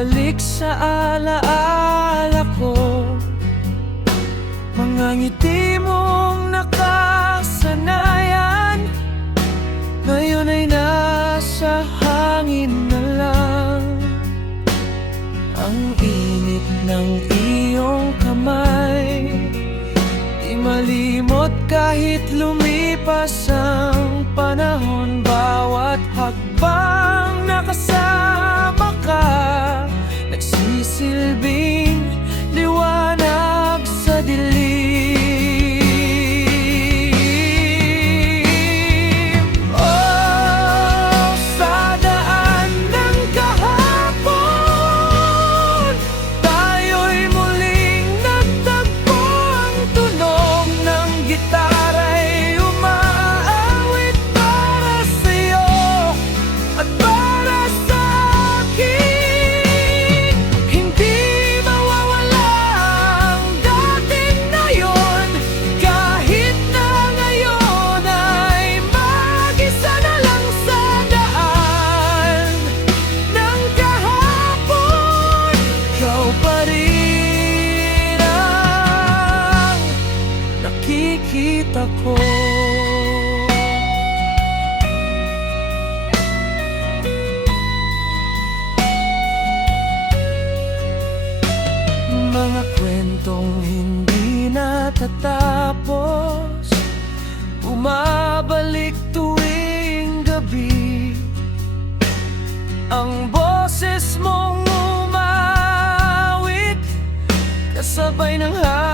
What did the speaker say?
Bumabalik sa alaala ko, mga ngiti mong nakasanayan, ngayon ay nasa hangin na lang. Ang init ng iyong kamay, di malimot kahit lumipas ang panahon. Bawat hakbang nakasama ka, nagsisilbing liwanag sa dilim. Oh, sa daan ng kahapon, tayo'y muling nagtagpo. Ang tunog ng gitara'y umaawit para sa'yo at para sa akin. Hindi mawawala ang dating na yun, kahit na ngayon ay mag-isa na lang sa daan ng kahapon. Ikaw pa rin ang nakikita ko. Mga kwentong hindi natatapos, bumabalik tuwing gabi. Ang boses mong umawit, kasabay ng hangin